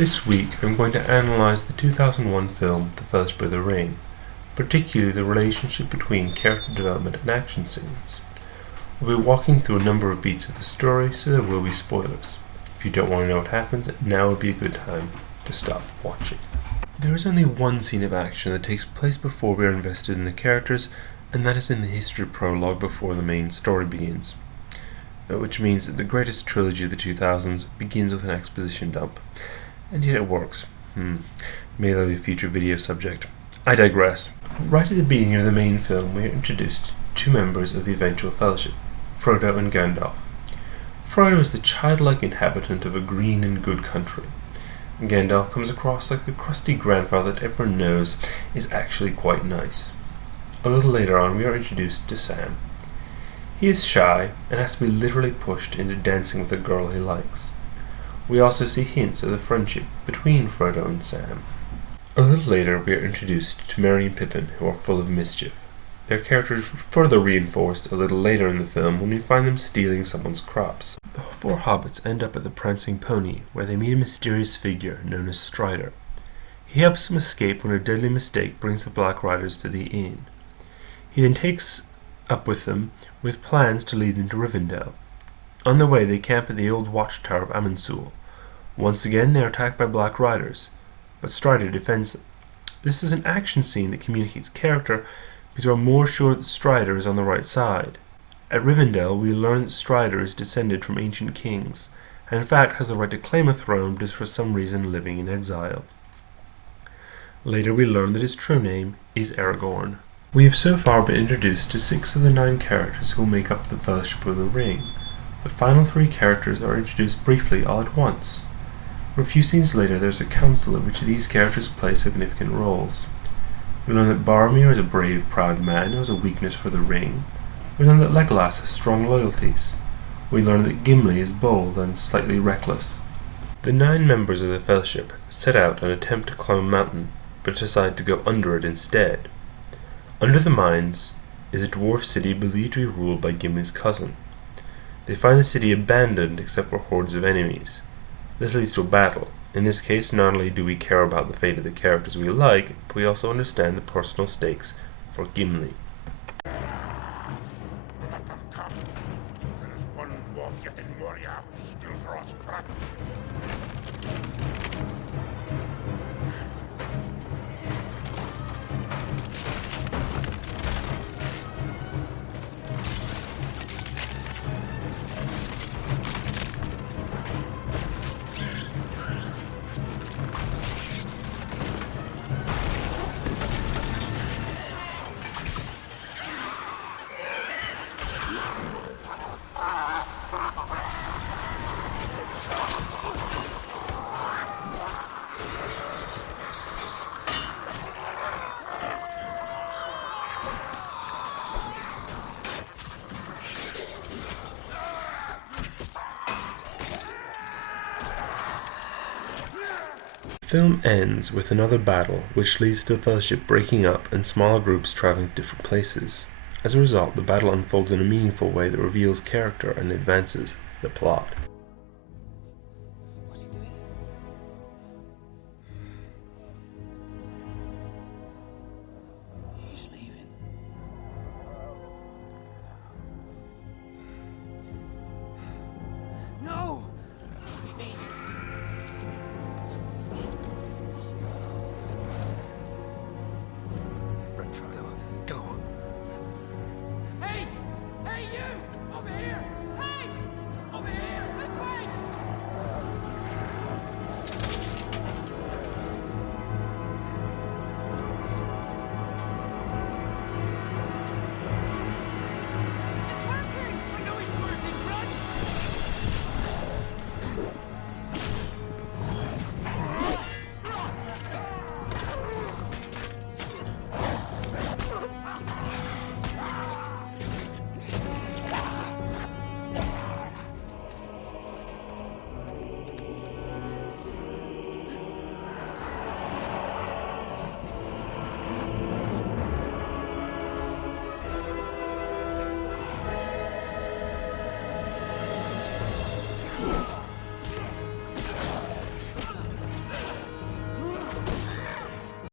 This week I'm going to analyse the 2001 film The Fellowship of the Ring, particularly the relationship between character development and action scenes. We'll be walking through a number of beats of the story, so there will be spoilers. If you don't want to know what happens, now would be a good time to stop watching. There is only one scene of action that takes place before we are invested in the characters, and that is in the history prologue before the main story begins. Which means that the greatest trilogy of the 2000s begins with an exposition dump. And yet it works. Maybe that'll be a future video subject. I digress. Right at the beginning of the main film, we are introduced to two members of the eventual fellowship, Frodo and Gandalf. Frodo is the childlike inhabitant of a green and good country. Gandalf comes across like the crusty grandfather that everyone knows is actually quite nice. A little later on, we are introduced to Sam. He is shy and has to be literally pushed into dancing with a girl he likes. We also see hints of the friendship between Frodo and Sam. A little later, we are introduced to Merry and Pippin, who are full of mischief. Their characters are further reinforced a little later in the film when we find them stealing someone's crops. The four hobbits end up at the Prancing Pony, where they meet a mysterious figure known as Strider. He helps them escape when a deadly mistake brings the Black Riders to the inn. He then takes up with them with plans to lead them to Rivendell. On their way, they camp at the old watchtower of Amansul. Once again, they are attacked by Black Riders, but Strider defends them. This is an action scene that communicates character because we are more sure that Strider is on the right side. At Rivendell, we learn that Strider is descended from ancient kings, and in fact has the right to claim a throne but is for some reason living in exile. Later, we learn that his true name is Aragorn. We have so far been introduced to 6 of the 9 characters who will make up the Fellowship of the Ring. The final 3 characters are introduced briefly all at once. A few scenes later, there is a council in which these characters play significant roles. We learn that Boromir is a brave, proud man who has a weakness for the ring. We learn that Legolas has strong loyalties. We learn that Gimli is bold and slightly reckless. The 9 members of the Fellowship set out and attempt to climb a mountain, but decide to go under it instead. Under the mines is a dwarf city believed to be ruled by Gimli's cousin. They find the city abandoned except for hordes of enemies. This leads to a battle. In this case, not only do we care about the fate of the characters we like, but we also understand the personal stakes for Gimli. Let them come. There is one dwarf yet in Moria who still draws breath. The film ends with another battle, which leads to the Fellowship breaking up and smaller groups traveling to different places. As a result, the battle unfolds in a meaningful way that reveals character and advances the plot.